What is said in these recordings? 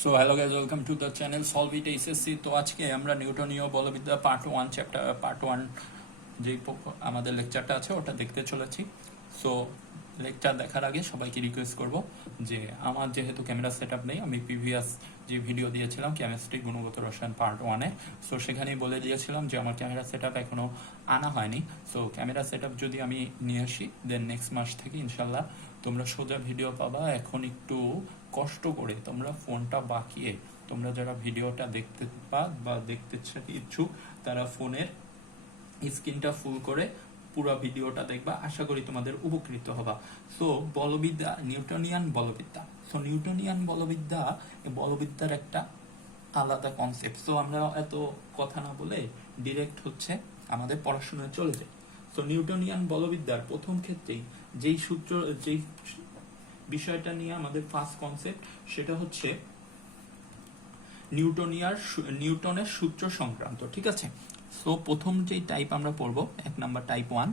So hello guys, welcome to the channel solve it HSC. তো আজকে আমরা নিউটনীয় বলবিদ্যা part one যে আমাদের লেকচারটা আছে ওটা দেখতে চলেছি। সো লেকচার দেখার আগে সবাইকে রিকোয়েস্ট করব যে আমার যেহেতু ক্যামেরা সেট আপ নেই, আমি প্রিভিয়াস যে ভিডিও দিয়েছিলাম কেমিস্ট্রি গুণগত রসায়ন পার্ট ওয়ানে, সো সেখানেই বলে দিয়েছিলাম যে আমার ক্যামেরা সেট আপ এখনও আনা হয়নি। সো ক্যামেরা সেট আপ যদি আমি নিয়ে আসি দেন নেক্সট মাস থেকে ইনশাল্লাহ তোমরা সোজা ভিডিও পাবা। এখন একটু কষ্ট করে তোমরা ফোনটা বাঁকিয়ে তোমরা যারা ভিডিওটা দেখতে বা দেখতে ইচ্ছুক তারা ফোনের স্ক্রিনটা ফুল করে পুরো ভিডিওটা দেখবা, আশা করি তোমাদের উপকৃত হবা। সো বলবিদ্যা, নিউটনিয়ান বলবিদ্যা। সো নিউটনিয়ান বলবিদ্যা, বলবিদ্যার একটা আলাদা কনসেপ্ট। সো আমরা এত কথা না বলে ডিরেক্ট হচ্ছে আমাদের পড়াশোনায় চলে যাই। সো নিউটনিয়ান বলবিদ্যার প্রথম ক্ষেত্রেই যেই বিষয়টা নিয়ে আমাদের ফার্স্ট কনসেপ্ট, সেটা হচ্ছে নিউটনের সূত্র সংক্রান্ত, ঠিক আছে। সো প্রথম যেই টাইপ আমরা পড়বো, এক নাম্বার টাইপ 1।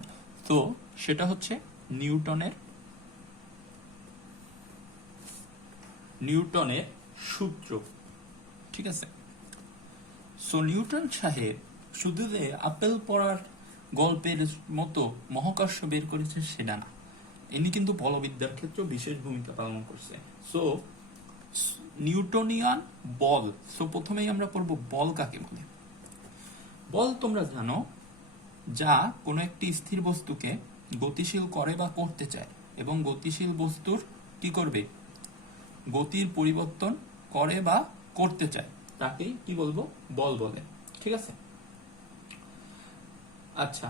তো সেটা হচ্ছে নিউটনের সূত্র, ঠিক আছে। সো নিউটন সাহেব শুধু যে আপেল পড়ার গল্পের মতো মহাকর্ষ বের করেছে সেটা না, ইনি কিন্তু বলবিদ্যার ক্ষেত্রে বিশেষ ভূমিকা পালন করছে। সো নিউটনিয়ান বল। সো প্রথমেই আমরা পড়বো বল কাকে বলে। বল তোমরা জানো, যা কোনো একটি স্থির বস্তুকে গতিশীল করে বা করতে চায়, এবং গতিশীল বস্তুর কি করবে, গতির পরিবর্তন করে বা করতে চায়, তাকেই কি বলবো, বল বলে, ঠিক আছে। আচ্ছা,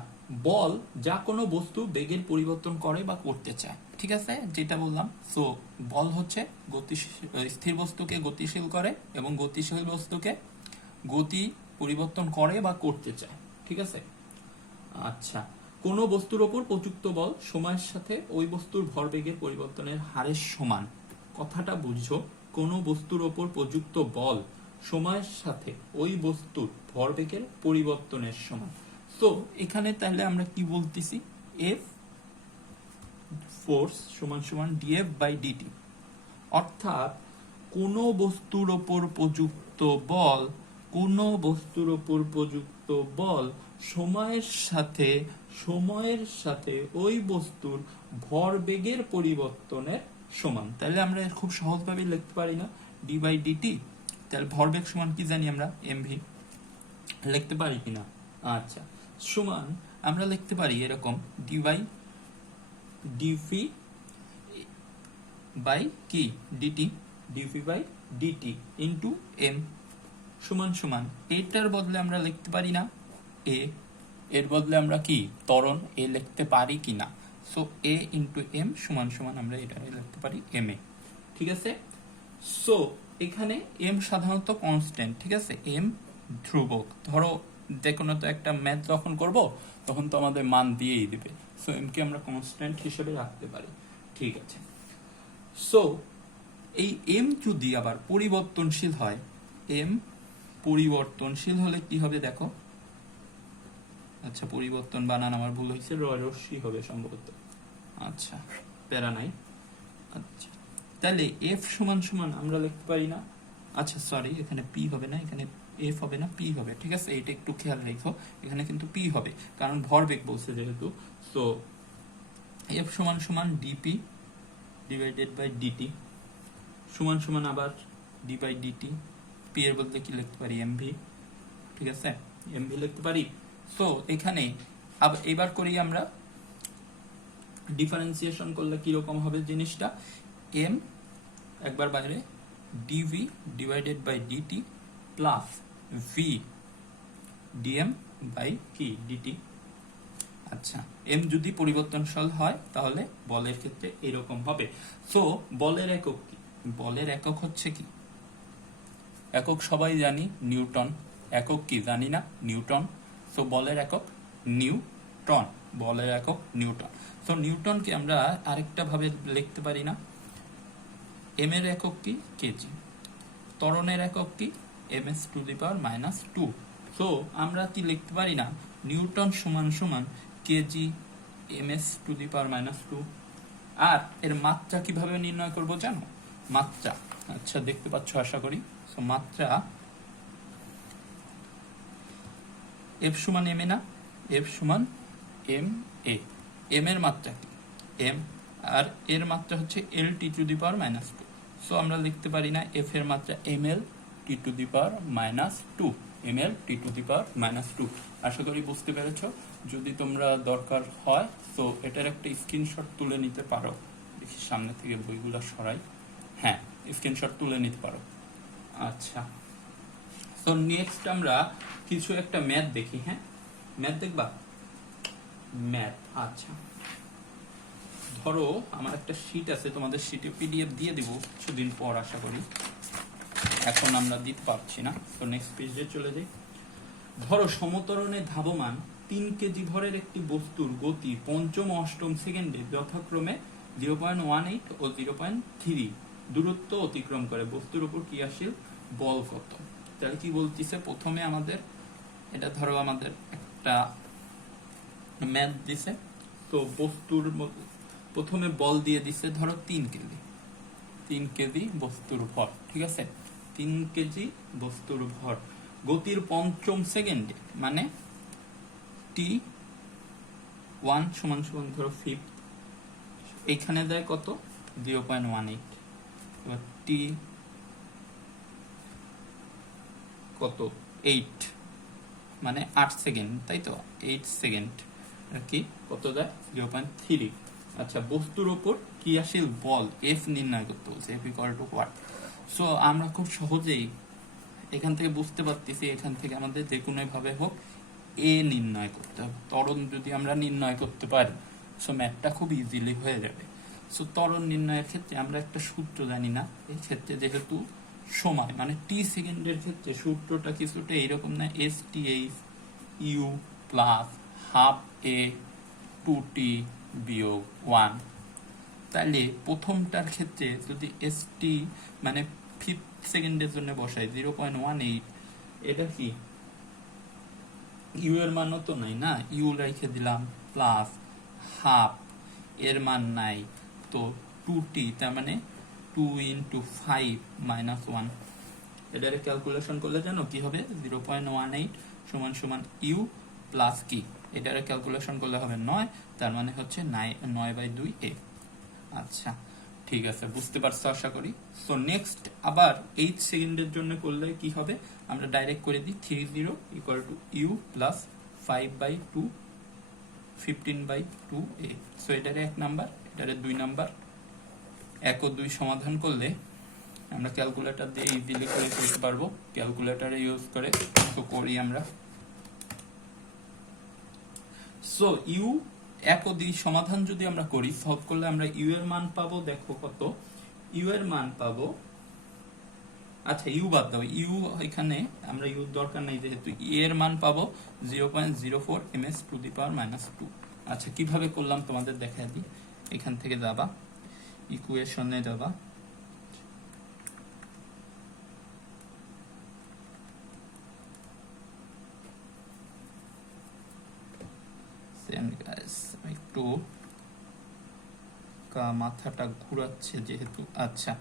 বল যা কোনো বস্তু বেগের পরিবর্তন করে বা করতে চায়, ঠিক আছে, যেটা বললাম। সো বল হচ্ছে স্থির বস্তুকে গতিশীল করে এবং গতিশীল বস্তুকে গতি পরিবর্তন করে বা করতে চায়, ঠিক আছে। আচ্ছা, কোনো বস্তুর ওপর প্রযুক্ত বল সময়ের সাথে ওই বস্তুর ভরবেগের পরিবর্তনের হারের সমান। কথাটা বুঝছো, কোনো বস্তুর ওপর প্রযুক্ত বল সময়ের সাথে ওই বস্তুর ভরবেগের পরিবর্তনের সমান। তো এখানে তাহলে আমরা কি বলতেছি, এফ ফোর্স সমান সমান ডিএফ বাই ডিটি, অর্থাৎ কোনো বস্তুর ওপর প্রযুক্ত বল সময়ের সাথে ওই বস্তুর ভরবেগের পরিবর্তনের সমান। তাহলে আমরা খুব সহজভাবে লিখতে পারি না, ডি বাই ডিটি। তাহলে ভরবেগ সমান কি জানি আমরা, এমভি। লিখতে পারি কিনা? আচ্ছা, সমান আমরা লিখতে পারি এরকম, ডি বাই ডিভি বাই কি DT, DV by DT into M সমান সমান, এটার বদলে আমরা লিখতে পারি না এ, এর বদলে আমরা কি ত্বরণ এ লিখতে পারি কিনা। সো এ ইন্টু এম সমান সমান আমরা এটা লিখতে পারি এম এ, ঠিক আছে। সো এখানে এম সাধারণত কনস্ট্যান্ট, ঠিক আছে, এম ধ্রুবক। ধরো যে কোনো তো একটা ম্যাথ যখন করব তখন তো আমাদের মান দিয়েই দিবে, সো এম কে আমরা কনস্ট্যান্ট হিসেবে রাখতে পারি, ঠিক আছে। সো এই এম যদি আবার পরিবর্তনশীল হয়, এম পরিবর্তনশীল হলে কি হবে দেখো। আচ্ছা, পরিবর্তন বানান আমার ভুল হয়েছে, রশ্মি হবে সম্ভবত। আচ্ছা, প্যারা নাই। আচ্ছা, তাহলে এফ সমান সমান আমরা লিখতে পারি না, আচ্ছা সরি, এখানে পি হবে না, এখানে এফ হবে না, পি হবে, ঠিক আছে। এটা একটু খেয়াল রেখো, এখানে কিন্তু পি হবে কারণ ভরবেগ বলছে যেহেতু। সো এফ সমান সমান ডিপি ডিভাইডেড বাই ডিটি সমান সমান আবার ডি বাই ডিটি, পি এর বদলে কি লিখতে পারি, এমভি, ঠিক আছে, এমভি লিখতে পারি। সো এখানে এবার করি আমরা ডিফারেন্সিয়েশন করলে কিরকম হবে জিনিসটা, এম একবার বাইরে, DV divided by DT plus V DM by কি ডিটি। আচ্ছা, এম যদি পরিবর্তনশীল হয় তাহলে বলের ক্ষেত্রে এরকম হবে। সো বলের একক কি, বলের একক হচ্ছে কি, একক সবাই জানি নিউটন, একক কি জানি না, নিউটন। সো বলের একক নিউটন, বলের একক নিউটন। সো নিউটনকে আমরা আরেকটা ভাবে লিখতে পারি না, এম এর একক কি, কেজি। ত্বরণের একক কি, ms two the power -2। So আমরা কি লিখতে পারি না, নিউটন সমান সমান কেজি ms টু দি পাওয়ার -2। আর এর মাত্রা কিভাবে নির্ণয় করব জানো, মাত্রা আচ্ছা দেখতে পাচ্ছ আশা করি। সো মাত্রা এফ সমান এম এ না, এফ সমান এম এ, এম এর মাত্রা কি এম, আর এর মাত্রা হচ্ছে L T to the power minus two. So আমরা লিখতে পারি না এফ এর মাত্রা M L T to the power minus two, M L T to the power minus two. আশা করি বুঝতে পেরেছ। যদি তোমরা দরকার হয় তো এটার একটা স্ক্রিনশট তুলে নিতে পারো। দেখি সামনে থেকে বইগুলো সরাই, হ্যাঁ স্ক্রিনশট তুলে নিতে পারো। আচ্ছা, তো নেক্সট আমরা কিছু একটা ম্যাথ দেখি। হ্যাঁ ম্যাথ দেখবা, ম্যাথ। আচ্ছা ধরো আমার একটা শীট আছে, তোমাদের শীটে পিডিএফ দিয়ে দিব কিছুদিন পর আশা করি, এখন আমরা দিতে পারছি না। তো নেক্সট পেজে চলে যাই। ধরো সমতরণে ধাবমান 3 কেজি ভরের একটি বস্তুর গতি পঞ্চম ও অষ্টম সেকেন্ডে যথাক্রমে 0.18 ও 0.3 দূরত্ব অতিক্রম করে, বস্তুর উপর ক্রিয়াশীল বল কত? তাহলে কি বলতেছে, প্রথমে আমাদের এটা ধরো আমাদের একটা ম্যাথ দিছে। তো বস্তুর প্রথমে বল দিয়ে দিছে ধরো 3 কেজি, 3 কেজি বস্তুর ভর, ঠিক আছে 3 কেজি বস্তুর ভর, গতির পঞ্চম সেকেন্ডে মানে টি ওয়ান সমান সমান ধরো ফিফথ, এইখানে দেয় কত 0.18, এবার টি কত 8 মানে 8 সেকেন্ড, তাই তো 8 সেকেন্ড আর কি কত দেয় 0.3। আচ্ছা বস্তুর উপর ক্রিয়াশীল বল এফ নির্ণয় করতে বলছে, F equal to what. So আমরা খুব সহজেই এখান থেকে বুঝতে পারতেছি, এখান থেকে আমাদের যে কোনো ভাবে হোক এ নির্ণয় করতে হবে। ত্বরণ যদি আমরা নির্ণয় করতে পারি সো ম্যাথটা খুব ইজিলি হয়ে যাবে। সো ত্বরণ নির্ণয়ের ক্ষেত্রে আমরা একটা সূত্র জানি না, এই ক্ষেত্রে যেহেতু সময় মানে টি সেকেন্ডের ক্ষেত্রে সূত্রটা কিছুটা এইরকম না, S T H U plus half A two T বিয়োগ ওয়ান। তাহলে প্রথমটার ক্ষেত্রে যদি এস টি মানে ফিফথ সেকেন্ডের জন্য বসাই 0.18, এটা কি ইউ এর মানও তো নাই না, ইউ রেখে দিলাম প্লাস হাফ এর মান নাই, তো 2t তার মানে 2 ইন্টু 5 মাইনাস 1। এটারে ক্যালকুলেশন করলে জানো কি হবে 0.18 সমান সমান ইউ প্লাস কি, এটারে ক্যালকুলেশন করলে হবে 9, তার মানে হচ্ছে 9/2 এ। আচ্ছা ঠিক আছে বুঝতে পারছো আশা করি। সো নেক্সট আবার 8 সেকেন্ডের জন্য করলে কি হবে, আমরা ডাইরেক্ট করে দিই 30 ইকুয়াল টু ইউ প্লাস 5/2 15/2 এ। সো এটারে 1 নাম্বার, এটারে 2 নাম্বার, 1 ও 2 সমাধান করলে আমরা ক্যালকুলেটর দিয়ে ইজিলি করে করতে পারবো, ক্যালকুলেটরে ইউজ করে তো করি আমরা। সো ইউ 1 ও 2 সমাধান যদি আমরা করি, সলভ করলে আমরা ইউ এর মান পাবো, দেখো কত ইউ এর মান পাবো। আচ্ছা ইউ বাদ দাও, ইউ এখানে আমরা ইউ দরকার নাই যেহেতু, এর মান পাবো 0.04 ms two the power minus 2। আচ্ছা কিভাবে করলাম তোমাদের দেখাই দিই, এখান থেকে যাবা ইকুয়েশনে যাবা, একটু মাথাটা ঘুরাচ্ছে যেহেতু। আচ্ছা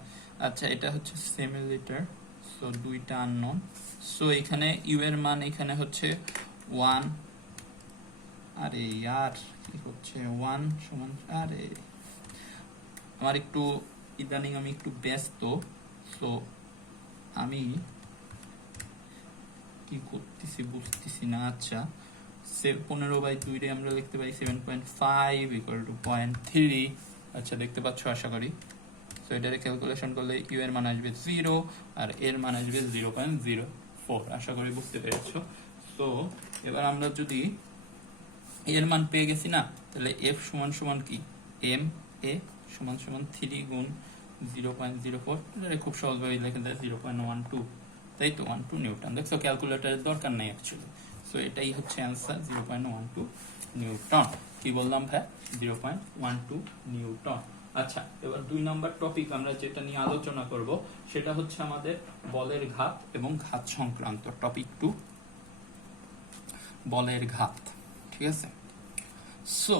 আচ্ছা এটা হচ্ছে সেমিলিটার, সো দুইটা আননোন। সো এখানে ইউ এর মান এখানে হচ্ছে 1, আরে ইয়ার কি হচ্ছে 1 সমান, আরে আমার একটু ইদানিং আমি একটু ব্যস্ত, সো আমি কি করতেছি বুঝতেছি না। আচ্ছা 15/2 রে আমরা লিখতে পারি 7.5 ইকুয়াল টু 0.3। আচ্ছা দেখতে পাচ্ছ আশা করি। সো এটারে ক্যালকুলেশন করলে ইউ এর মান আসবে 0 আর এর মান আসবে 0.04। আশা করি বুঝতে পেরেছো। সো এবার আমরা যদি এর মান পেয়ে গেছি না, তাহলে এফ সমান সমান কি এম এ সমান সমান 3 গুণ 0.04, এটা খুব সহজভাবে লেখা যায় 0.12, তাই তো 12 নিউটন। দেখছো ক্যালকুলেটরের দরকার নেই অ্যাকচুয়ালি। সো এটাই হচ্ছে অ্যান্সার 0.12 নিউটন। কি বললাম ভাই 0.12 নিউটন। আচ্ছা এবার 2 নাম্বার টপিক আমরা যেটা নিয়ে আলোচনা করব সেটা হচ্ছে আমাদের বলের ঘাত এবং ঘাত সংক্রান্ত টপিক 2, বলের ঘাত। ঠিক আছে, সো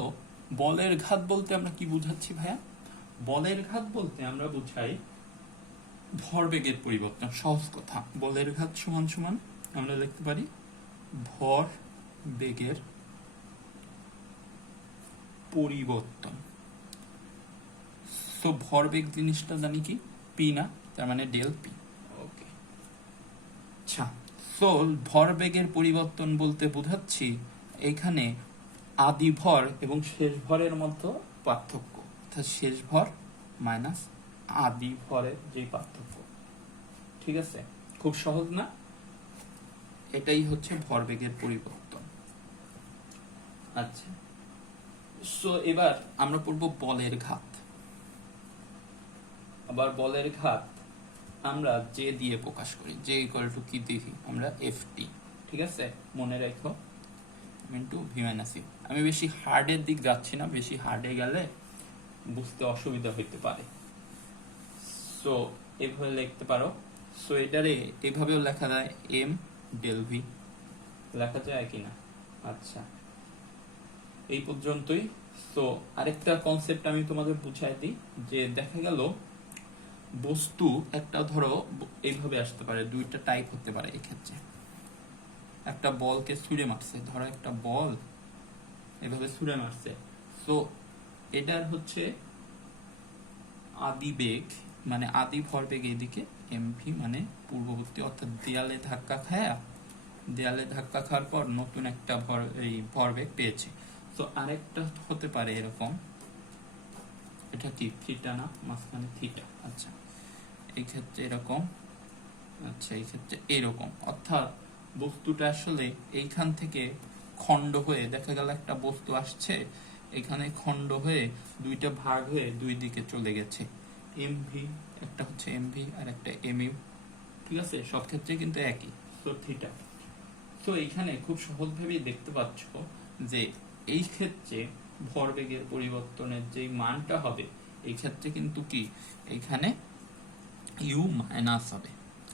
বলের ঘাত বলতে আমরা কি বুঝাচ্ছি ভাইয়া, বলের ঘাত বলতে আমরা বুঝাই ভরবেগের পরিবর্তন, সহজ কথা, বলের ঘাত সমান সমান আমরা লিখতে পারি ভর বেগের পরিবর্তন। তো ভরবেগ জিনিসটা জানি কি, পি না, তার মানে ডেল পি। ওকে, আচ্ছা। তো ভরবেগের পরিবর্তন বলতে বোঝাচ্ছি এখানে আদি ভর এবং শেষ ভরের মধ্যে পার্থক্য, অর্থাৎ শেষ ভর মাইনাস আদি ভরের যে পার্থক্য। ঠিক আছে, খুব সহজ না? এটাই হচ্ছে ভরবেগের পরিবর্তন। আচ্ছা, সো এবার আমরা পড়ব বলের ঘাত। আবার বলের ঘাত আমরা জে দিয়ে প্রকাশ করি, জে ইকুয়াল টু কি দেখি আমরা, এফ টি। ঠিক আছে, মনে রাখো ইন্টু ভি মাইনাস ইউ। আমি বেশি হার্ডের দিক যাচ্ছি না, বেশি হার্ডে গেলে বুঝতে অসুবিধা হইতে পারে। সো এভাবে লিখতে পারো। সো এটারে এভাবেও লেখা যায় এম ডেল ভি, লেখা যায় কিনা? আচ্ছা, এই পর্যন্তই। সো আরেকটা কনসেপ্ট আমি তোমাদের বুঝাই দিই, যে দেখা গেল বস্তু একটা ধরো এইভাবে আসতে পারে, দুইটা টাইপ হতে পারে। এই ক্ষেত্রে একটা বলকে ছুঁড়ে মারছে, ধরো একটা বল এভাবে ছুঁড়ে মারছে। সো এটার হচ্ছে আদি বেগ মানে আদি ভরবেগ এদিকে, এমভি মানে পূর্ববর্তী, অর্থাৎ দেয়ালে ধাক্কা খাওয়ার পর নতুন একটা ভরবেগ পেয়েছে। তো আরেকটা হতে পারে এরকম, এটা কি থিটা না, মাঝখানে থিটা। আচ্ছা, এই ক্ষেত্রে এরকম, আচ্ছা এই ক্ষেত্রে এরকম, অর্থাৎ বস্তুটা আসলে এইখান থেকে খণ্ড হয়ে, দেখা গেল একটা বস্তু আসছে এখানে খণ্ড হয়ে দুইটা ভাগ হয়ে দুই দিকে চলে গেছে। এমভি একটা হচ্ছে এমভি আর একটা এমইউ। ঠিক আছে, সব ক্ষেত্রে কিন্তু একই। তো থিটা। তো এইখানে খুব সহজভাবেই দেখতে পাচ্ছ যে এই ক্ষেত্রে ভরবেগের পরিবর্তনের যে মানটা হবে, এই ক্ষেত্রে কিন্তু কি এইখানে ইউ মাইনাস হবে।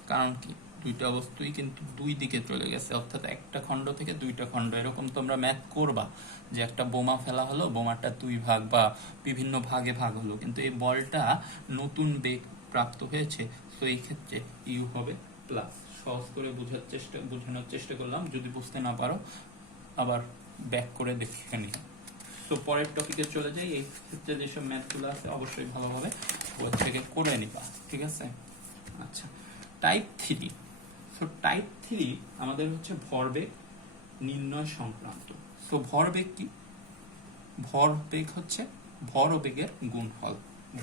কারণ কি, দুইটা বস্তুই কিন্তু দুই দিকে চলে গেছে, অর্থাৎ একটা খণ্ড থেকে দুইটা খণ্ড। এরকম তোমরা ম্যাথ করবা যে একটা বোমা ফেলা হলো, বোমাটা দুই ভাগ বা বিভিন্ন ভাগে ভাগ হলো, কিন্তু এই বলটা নতুন বেগ প্রাপ্ত হয়েছে। তো এই ক্ষেত্রে ইউ হবে প্লাস। সহজ করে বোঝানোর চেষ্টা করলাম, যদি বুঝতে না পারো আবার ব্যাক করে দেখে নিও। তো পরের টপিকে চলে যাই। এই ক্ষেত্রে যেসব ম্যাথগুলো আছে অবশ্যই ভালোভাবে বই থেকে করে নিবা। ঠিক আছে, আচ্ছা। টাইপ 3। সো টাইপ 3 আমাদের হচ্ছে ভরবেগ নির্ণয় সংক্রান্ত। সো ভরবেগ কি? ভরবেগ হচ্ছে ভরবেগের গুণফল।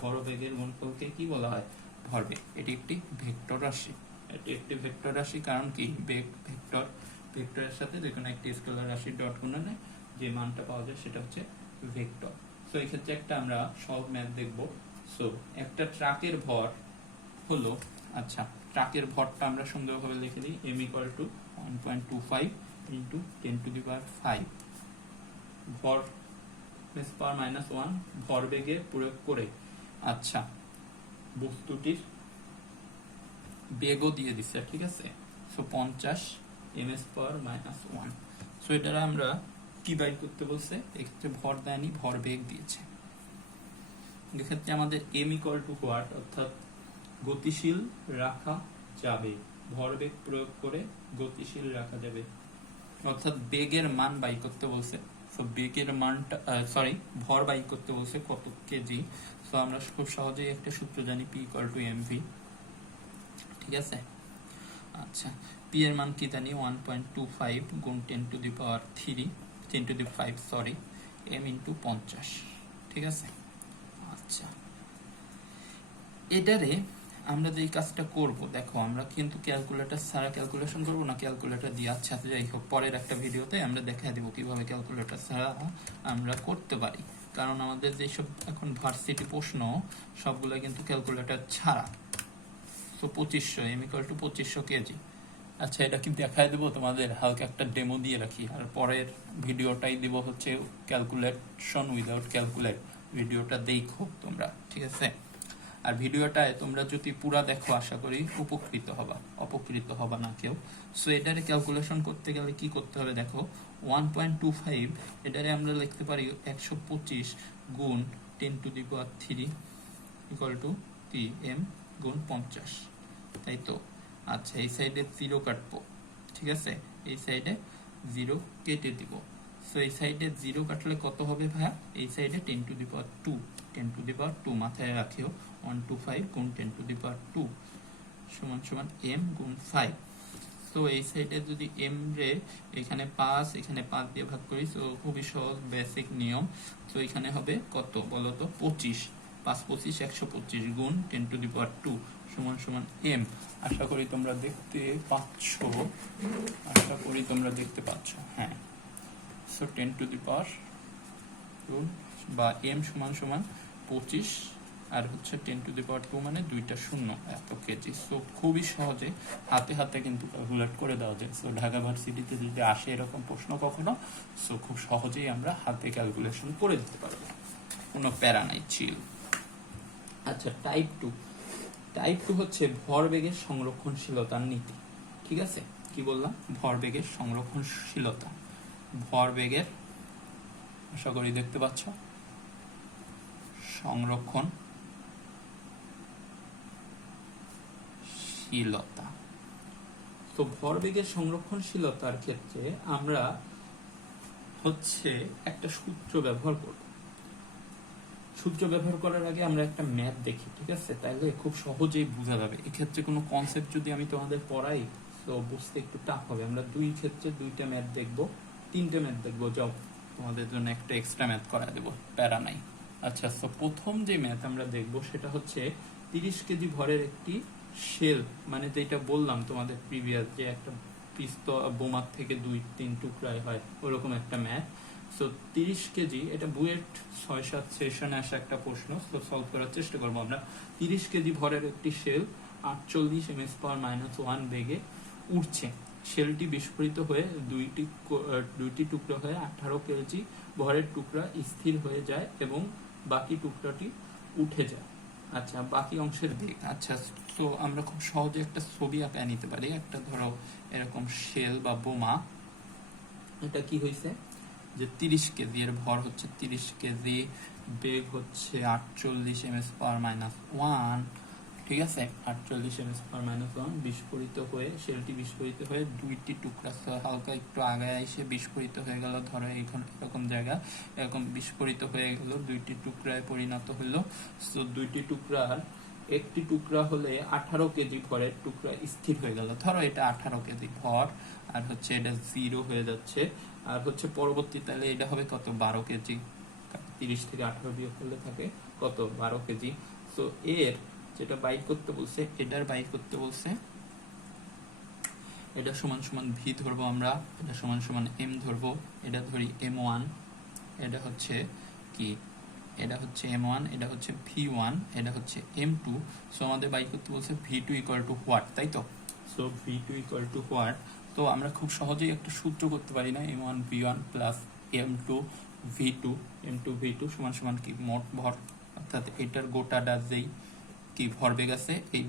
ভরবেগের গুণফলকে কি বলা হয়? ভরবেগ। এটি একটি ভেক্টর রাশি। কারণ কি, বেগ ভেক্টর, ভেক্টরের সাথে যে কোনো একটি স্কেলার রাশি ডট গুণনে যে মানটা পাওয়া যায় সেটা হচ্ছে ভেক্টর। সো এই ক্ষেত্রে একটা আমরা সহজ ম্যাথ দেখব। সো একটা ট্রাকের ভর হলো, আচ্ছা ট্রাকের ভরটা আমরা সুন্দরভাবে লিখে দিই, m = 1.25 × 10⁵ ভর পাওয়ার -1 ভরবেগে প্রয়োগ করে, আচ্ছা বস্তুটির বেগও দিয়ে দিচ্ছে। ঠিক আছে, সো 50 ms/-1। সো এটা আমরা কি বাই করতে বলছে? এক্ষেত্রে ভর দেয়নি, ভর বেগ দিয়েছে। এক্ষেত্রে আমাদের m = what, অর্থাৎ গতিশীল রাখা যাবে। ভরবেগ প্রয়োগ করে গতিশীল রাখা যাবে, অর্থাৎ বেগের মান বাই করতে বলছে। সো বেগের মানটা ভর বাই করতে বলছে কত কেজি। সো আমরা খুব সহজেই একটা সূত্র জানি, p = mv। ঠিক আছে, আচ্ছা p এর মান কি জানি, 1.25 × 10⁵ m × 50। ঠিক আছে, আচ্ছা এটারে আমরা যে কাজটা করব, দেখো আমরা কিন্তু ক্যালকুলেটর ছাড়া ক্যালকুলেশন করব না, ক্যালকুলেটর দিয়ে। আচ্ছা যাই হোক, পরের একটা ভিডিওতে আমরা দেখাই দেবো কিভাবে ক্যালকুলেটর ছাড়া আমরা করতে পারি। কারণ আমাদের যেসব এখন ভার্সিটি প্রশ্ন সবগুলো কিন্তু ক্যালকুলেটর ছাড়া। তো 2500 m = 2500 কেজি। আচ্ছা এটা কি দেখাই দেবো তোমাদের, হালকা একটা ডেমো দিয়ে রাখি। আর পরের ভিডিওটাই দিব হচ্ছে ক্যালকুলেশন উইদাউট ক্যালকুলেট। ভিডিওটা দেখো তোমরা, ঠিক আছে? আর ভিডিওটায় তোমরা যদি পুরা দেখো আশা করি অপকৃত হবা না কেউ। সো এটারে ক্যালকুলেশন করতে গেলে কি করতে হবে দেখো, 1.25 এটারে আমরা লিখতে পারি 125 × 10⁻³ = m × 50। তাই তো। আচ্ছা, এই সাইডে 0 কাটবো, ঠিক আছে, এই সাইডে 0 কেটে দিব। সো এই সাইডে 0 কাটলে কত হবে ভাইয়া? এই সাইডে 10 two the power 2, 10 two the পাওয়ার 2 মাথায় রাখিও। 125 গুণ 10 টু দি পাওয়ার 2 সমান সমান m গুণ 5। তো এই সাইডে যদি m রে এখানে 5 এখানে 5 দিয়ে ভাগ করি, তো খুবই সহজ বেসিক নিয়ম। তো এখানে হবে কত বলো তো? 25, 5 25 125 গুণ 10 টু দি পাওয়ার 2 সমান সমান m। আশা করি তোমরা দেখতে পাচ্ছ, হ্যাঁ। সো 10 টু দি পাওয়ার 2 বা m সমান সমান 25 আর হচ্ছে 10 টু দি পাওয়ার 2 মানে দুইটা শূন্য, এত কেজি। সো খুবই সহজে হাতে হাতে কিন্তু ক্যালকুলেট করে দেওয়া যায়। সো ঢাকা ভার্সিটিতে যদি আসে এরকম প্রশ্ন কখনো, সো খুব সহজেই আমরা হাতে ক্যালকুলেশন করে দিতে পারবো, কোনো প্যারা নাই, চিল। আচ্ছা, টাইপ টু হচ্ছে ভরবেগের সংরক্ষণশীলতার নীতি। ঠিক আছে, কি বললাম? ভরবেগের সংরক্ষণশীলতা। ভরবেগের, আশা করি দেখতে পাচ্ছ, সংরক্ষণশীলতা। তো ভরবেগের সংরক্ষণশীলতার ক্ষেত্রে আমরা হচ্ছে একটা সূত্র ব্যবহার করব। সূত্র ব্যবহার করার আগে আমরা একটা ম্যাথ দেখি, ঠিক আছে? তাইলে খুব সহজেই বোঝা যাবে। এক্ষেত্রে কোনো কনসেপ্ট যদি আমি তোমাদের পড়াই, তো বুঝতে একটু টাফ হবে। আমরা দুই ক্ষেত্রে দুইটা ম্যাথ দেখবো, তিনটে ম্যাথ দেখবো, যাও তোমাদের জন্য একটা এক্সট্রা ম্যাথ করা দেবো, প্যারা নাই। আচ্ছা, তো প্রথম যে ম্যাথ আমরা দেখবো সেটা হচ্ছে 30 কেজি ভরের একটি শেল, মানে যেটা বললাম তোমাদের প্রিভিয়াস, যে একটা পিস্তল বোমার থেকে 2-3 টুকরায় হয়, ওরকম একটা ম্যাথ। সো 30 কেজি, এটা বুয়েট 6-7 সেশনে আসা একটা প্রশ্ন। তো সলভ করার চেষ্টা করবো আমরা। 30 কেজি ভরের একটি শেল 48 ms/-1 বেগে উঠছে। শেলটি বিস্ফোরিত হয়ে দুইটি টুকরা হয়ে 18 কেজি ভরের টুকরা স্থির হয়ে যায় এবং বাকি টুকরাটি উঠে যায়। আচ্ছা, বাকি অংশের বেগ। আচ্ছা, তো আমরা খুব সহজে একটা ছবি আঁকায় নিতে পারি। একটা ধরো এরকম শেল বা বোমা, এটা কি হয়েছে যে 30 কেজি, এর ভর হচ্ছে 30 কেজি, বেগ হচ্ছে 48 ms/-1, ঠিক আছে, 48 ms/-1। শেলটি বিস্ফোরিত হয়ে দুইটি টুকরা, হালকা একটু আগায় এসে বিস্ফোরিত হয়ে গেল, ধরো এইখানে এরকম জায়গা, এরকম বিস্ফোরিত হয়ে গেল, দুইটি টুকরায় পরিণত হলো। সো দুইটি টুকরার একটি টুকরা হলে 18 কেজি ভরের টুকরা স্থির হয়ে গেল। ধরো এটা 18 কেজি ভর, আর হচ্ছে এটা 0 হয়ে যাচ্ছে, আর হচ্ছে পরবর্তী, তাহলে এটা হবে কত? 12 কেজি। 30 থেকে 18 বিয়োগ করলে থাকে কত? 12 কেজি। সো এর যেটা বাইর করতে বলছে, এটার বাইর করতে বলছে, এটা সমান সমান ভি ধরবো আমরা, এটা সমান সমান এম ধরবো, এটা ধরি m1, এটা হচ্ছে কি, এটা হচ্ছে m1, এটা হচ্ছে v1, এটা হচ্ছে m2। সো আমাদের বাইর করতে বলছে v2 ইকুয়াল টু হোয়াট, তাই তো? So v2 equal to what. তো আমরা খুব সহজেই একটা সূত্র করতে পারি না, m1 v1 plus m2 v2 সমান সমান কি, মোট ভর, অর্থাৎ এটার গোটাটা যেই কি ভরবেগ আছে, এই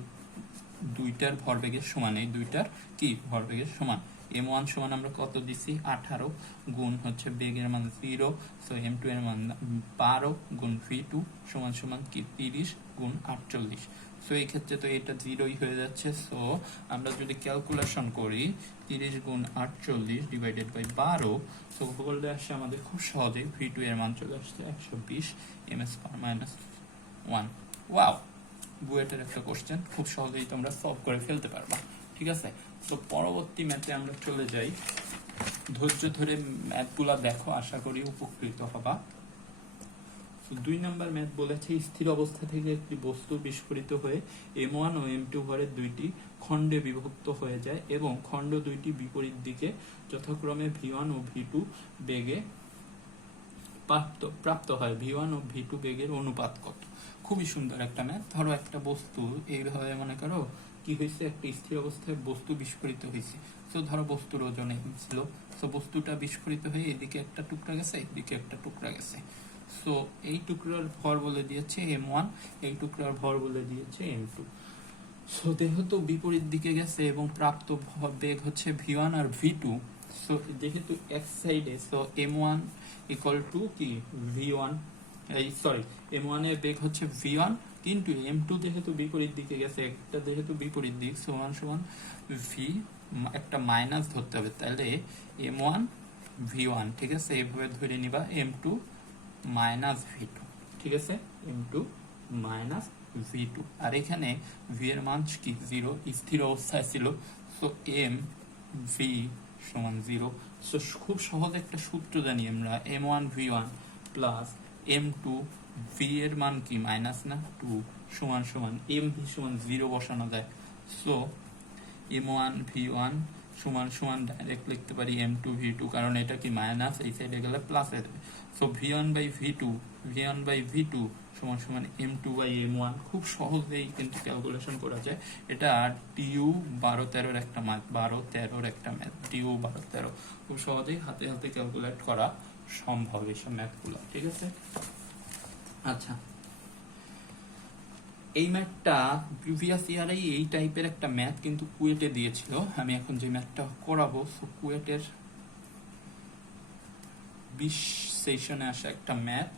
দুইটার ভরবেগের সমান, এই দুইটার কি ভরবেগের সমান। m1 সমান আমরা কত দিছি? 18 গুণ হচ্ছে বেগের মান 0, সো m2 এর মান 12 গুণ v2 সমান সমান কি 30 গুণ 48। সো এই ক্ষেত্রে তো এটা 0ই হয়ে যাচ্ছে। সো আমরা যদি ক্যালকুলেশন করি 30 গুণ 48 ডিভাইডেড বাই 12, সো করলে আসছে আমাদের খুব সহজেই v2 এর মান চলে আসছে 120 ms/-1। ওয়াও, বুয়েটের একটা কোশ্চেন, খুব সহজেই তোমরা সলভ করে ফেলতে পারবা, ঠিক আছে? তো পরবর্তী ম্যাথে আমরা চলে যাই। ধৈর্য ধরে ম্যাথগুলা দেখো, আশা করি উপকৃত হবা। 2 নম্বর ম্যাথ বলেছে, স্থির অবস্থা থেকে একটি বস্তু বিস্ফোরিত হয়ে m1 ও m2 ভরের দুইটি খণ্ডে বিভক্ত হয়ে যায় এবং খণ্ড দুইটি বিপরীত দিকে যথাক্রমে v1 ও v2 বেগে প্রাপ্ত হয়। v1 ও v2 বেগের অনুপাত কত? খুবই সুন্দর একটা ম্যাথ। ধরো একটা বস্তু এইভাবে, মনে করো কি হয়েছে, একটা স্থির অবস্থায় বস্তু বিস্ফোরিত হয়েছে। তো ধরো বস্তুর ওজন ছিল, তো বস্তুটা বিস্ফোরিত হয়ে এদিকে একটা টুকরা গেছে, এদিকে একটা টুকরা গেছে। সো এই টুকরার ভর বলে দিয়েছে m1, এই টুকরার ভর বলে দিয়েছে m2। সো যেহেতু বিপরীত দিকে গেছে এবং প্রাপ্ত বেগ হচ্ছে v1 আর v2, সো যেহেতু এক সাইডে, সো m1 ইকুয়াল টু কি v1, এই সরি m1 এর বেগ হচ্ছে v1 কিন্তু M2 যেহেতু বিপরীত দিকে গেছে, একটা যেহেতু বিপরীত দিক, সমান সমান ভি একটা মাইনাস ধরতে হবে, তাহলে M1 V1, ঠিক আছে, এইভাবে ধরে নিবা M2 মাইনাস V2, ঠিক আছে, M2 মাইনাস V2। আর এখানে V এর মান কি 0, স্থির অবস্থায় ছিল, সো M V সমান 0। সো খুব সহজ একটা সূত্র জানি আমরা, M1 V1 plus M2 V এর মান কি মাইনাস না 2 সমান সমান M V সমান 0 বসানো যায়। সো M1 V1 সমান সমান ডাইরেক্ট লিখতে পারি M2 V2, কারণ এটা কি মাইনাস, এই সাইডে গেলে প্লাস হয়ে যাবে। সো V1 বাই V2 সমান সমান M2 বাই M1। খুব সহজেই কিন্তু ক্যালকুলেশন করা যায়। এটা টিউ 12-13 একটা ম্যাথ, 12-13 একটা ম্যাথ, টিউ 12-13 খুব সহজেই হাতে হাতে ক্যালকুলেট করা সম্ভব এইসব ম্যাথগুলো, ঠিক আছে। আচ্ছা, এই ম্যাথটা প্রিভিয়াস ইয়ারে এই টাইপের একটা ম্যাথ কিন্তু কুয়েটে দিয়েছিল। আমি এখন যে ম্যাথটা করাবো, সো কুয়েটের 20 সেশনে আসা একটা ম্যাথ,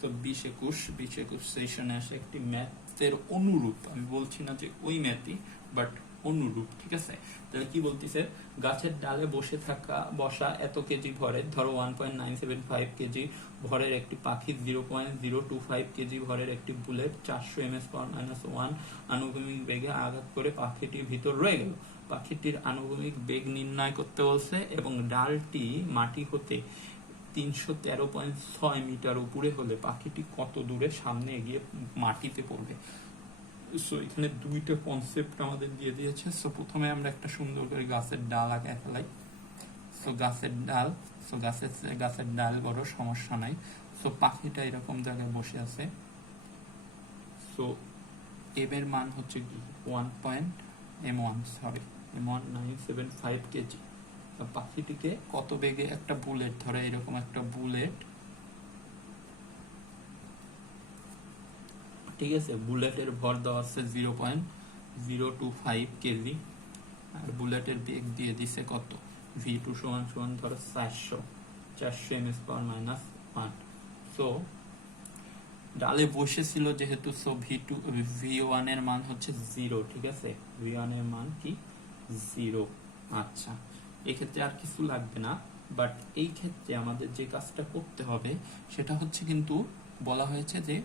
তো 20-21 সেশনে আসা একটি ম্যাথের অনুরূপ। আমি বলছি না যে ওই ম্যাথই, বাট অনুরূপ, ঠিক আছে। তাহলে কি বলতেছে, গাছের ডালে বসা এত কেজি ভরের, ধরো 1.975 কেজি ভরের একটি পাখি, 0.025 কেজি ভরের একটি বুলেট 400 ms/-1 আনুভূমিক বেগে আঘাত করে পাখিটির ভিতর রয়ে গেল। পাখিটির আনুভূমিক বেগ নির্ণয় করতে বলছে এবং ডালটি মাটি হতে 313.6 মিটার উপরে হলে পাখিটি কত দূরে সামনে এগিয়ে মাটিতে পড়বে। সো এখানে দুইটা কনসেপ্ট আমাদের দিয়ে দিয়েছে। সো প্রথমে আমরা একটা সুন্দর করে গাছের ডাল আঁকায় ফেলাই। সো গাছের ডাল বড় সমস্যা নাই। সো পাখিটা এরকম জায়গায় বসে আছে। সো এর মান হচ্ছে কি M1.975 কেজি। পাখিটিকে কত বেগে একটা বুলেট, ধরে এরকম একটা বুলেট, ঠিক আছে, বুলেটের ভর দেওয়া আছে 0.025 কেজি, আর বুলেটের বেগ দিয়ে দিছে কত, V2 সমান সমান ধরো 400 ms/-1। সো ডালে বসেছিল যেহেতু, সো V1 এর মান হচ্ছে 0, ঠিক আছে, V1 এর মান কি 0। আচ্ছা, এক্ষেত্রে আর কিছু লাগবে না, বাট এই ক্ষেত্রে আমাদের যে কাজটা করতে হবে সেটা হচ্ছে, কিন্তু বলা হয়েছে যে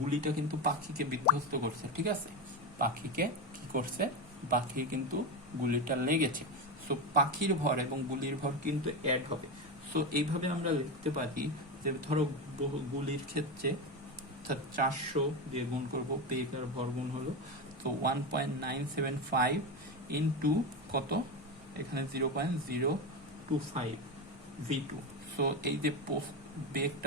গুলিটা কিন্তু পাখিকে বিধ্বস্ত করছে, ঠিক আছে, পাখিকে কি করছে, পাখি কিন্তু গুলিটা লেগেছে। সো পাখির ভর এবং গুলির ভর কিন্তু অ্যাড হবে। সো এইভাবে আমরা লিখতে পারি যে, ধরো গুলির ক্ষেত্রে 400 দিয়ে গুণ করবো, পেগার ভর গুণ হলো, তো 1.975 ইন্টু কত, এখানে 0.025 V2। সো এই যে বেগটা